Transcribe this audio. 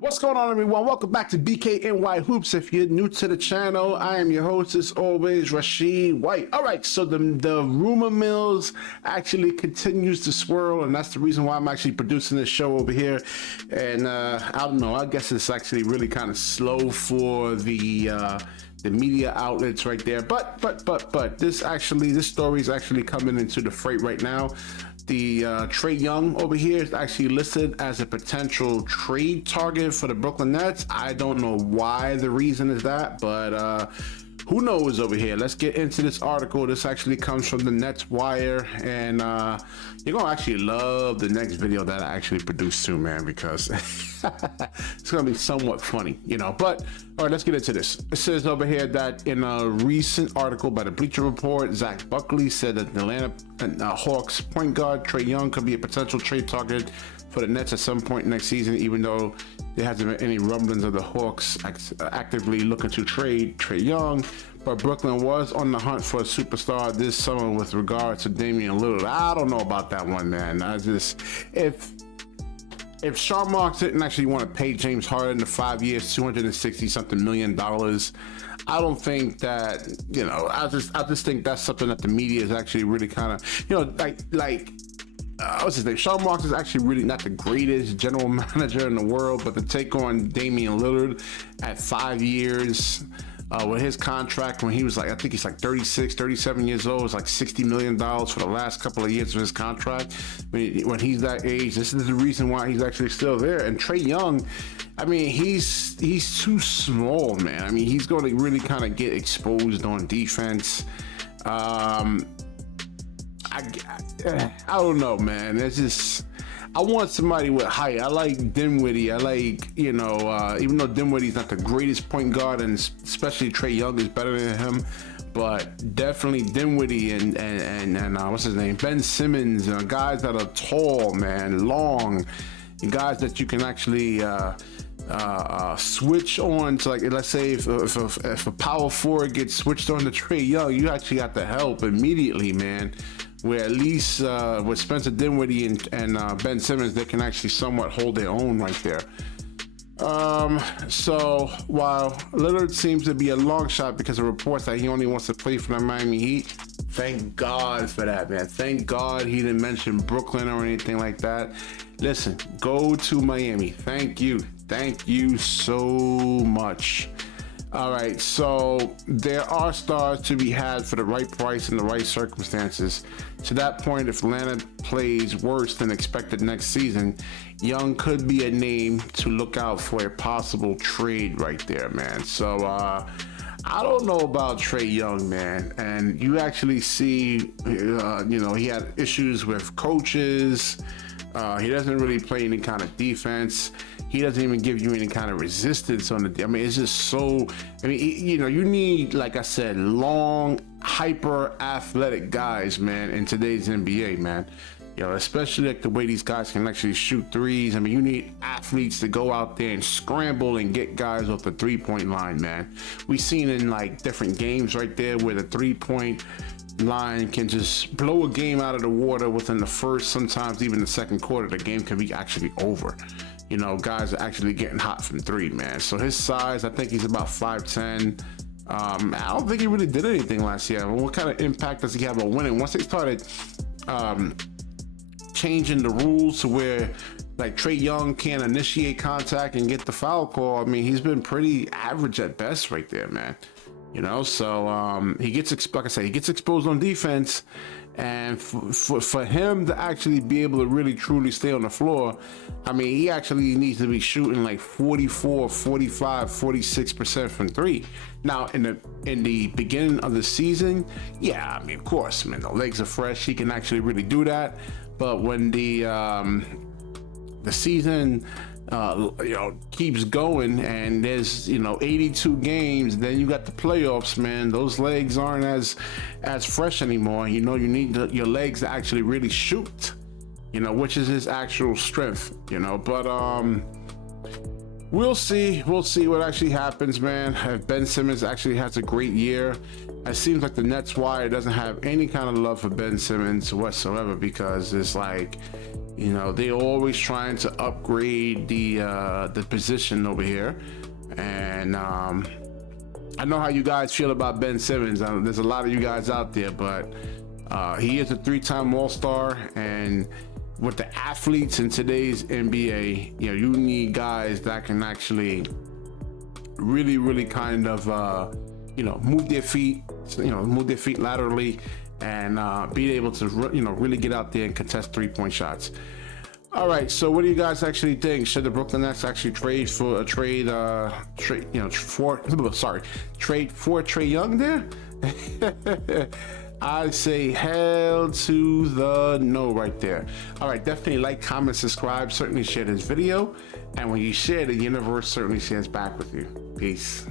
What's going on, everyone? Welcome back to BKNY Hoops. If you're new to the channel, I am your host, as always, Rashid White. All right, so the rumor mills actually continues to swirl, and that's the reason why I'm actually producing this show over here. And I don't know, I guess it's actually really kind of slow for the media outlets right there. But this story is actually coming into the freight right now. The Trae Young over here is actually listed as a potential trade target for the Brooklyn Nets. I don't know why the reason is that, but who knows over here. Let's get into this article. This actually comes from the Nets Wire, and you're gonna actually love the next video that I actually produced too, man, because it's gonna be somewhat funny, you know. But all right, let's get into this. It says over here that in a recent article by the Bleacher Report, Zach Buckley said that the Atlanta Hawks point guard Trae Young could be a potential trade target for the Nets at some point next season, even though there hasn't been any rumblings of the Hawks actively looking to trade Trae Young. But Brooklyn was on the hunt for a superstar this summer with regards to Damian Lillard. I don't know about that one, man. If Sean Marks didn't actually want to pay James Harden the 5 years, $260-something million, I don't think that, you know, I just think that's something that the media is actually really kind of, you know, what's his name? Sean Marks is actually really not the greatest general manager in the world, but to take on Damian Lillard at 5 years with his contract when he was like, I think he's like 36, 37 years old, it's like $60 million for the last couple of years of his contract. When he's that age, this is the reason why he's actually still there. And Trae Young, I mean, he's too small, man. I mean, he's going to really kind of get exposed on defense. I don't know, man. It's just, I want somebody with height. I like Dinwiddie. I like, you know, even though Dinwiddie's not the greatest point guard, and especially Trae Young is better than him, but definitely Dinwiddie and what's his name? Ben Simmons, guys that are tall, man, long, and guys that you can actually switch on to, like, let's say if a power forward gets switched on to Trae Young, you actually got the help immediately, man. Where at least with Spencer Dinwiddie and Ben Simmons, they can actually somewhat hold their own right there. So while Lillard seems to be a long shot because of reports that he only wants to play for the Miami Heat, thank God for that, man. Thank God he didn't mention Brooklyn or anything like that. Listen, go to Miami. Thank you so much. All right, so there are stars to be had for the right price and the right circumstances. To that point, if Atlanta plays worse than expected next season, Young could be a name to look out for a possible trade right there, man. So I don't know about Trae Young, man. And you actually see, you know, he had issues with coaches. He doesn't really play any kind of defense. He doesn't even give you any kind of resistance on the. I mean, it's just so. I mean, you know, you need, like I said, long, hyper athletic guys, man, in today's NBA, man. You know, especially like the way these guys can actually shoot threes. I mean, you need athletes to go out there and scramble and get guys off the 3-point line, man. We've seen in like different games right there where the 3-point line can just blow a game out of the water within the first, sometimes even the second quarter. The game can be actually over. You know, guys are actually getting hot from three, man. So his size, I think he's about 5'10". I don't think he really did anything last year. What kind of impact does he have on winning? Once they started changing the rules to where like Trae Young can't initiate contact and get the foul call, I mean, he's been pretty average at best right there, man. You know, so he gets, like I said, he gets exposed on defense, and for him to actually be able to really truly stay on the floor, I mean, he actually needs to be shooting like 44, 45, 46% from three. Now, in the beginning of the season, yeah, I mean, of course, man, the legs are fresh. He can actually really do that. But when the season you know, keeps going and there's, you know, 82 games, then you got the playoffs, man. Those legs aren't as fresh anymore. You know, you need your legs to actually really shoot, you know, which is his actual strength, you know. But we'll see what actually happens, man. If Ben Simmons actually has a great year, it seems like the Nets Wire doesn't have any kind of love for Ben Simmons whatsoever, because it's like, You know, they're always trying to upgrade the position over here. And I know how you guys feel about Ben Simmons. There's a lot of you guys out there, but he is a 3-time All-Star, and with the athletes in today's NBA, you know, you need guys that can actually really kind of you know, move their feet laterally, and be able to, you know, really get out there and contest 3-point shots. All right, so what do you guys actually think? Should the Brooklyn Nets actually trade for Trae Young there? I say hell to the no right there. All right, definitely like, comment, subscribe, certainly share this video. And when you share, the universe certainly shares back with you. Peace.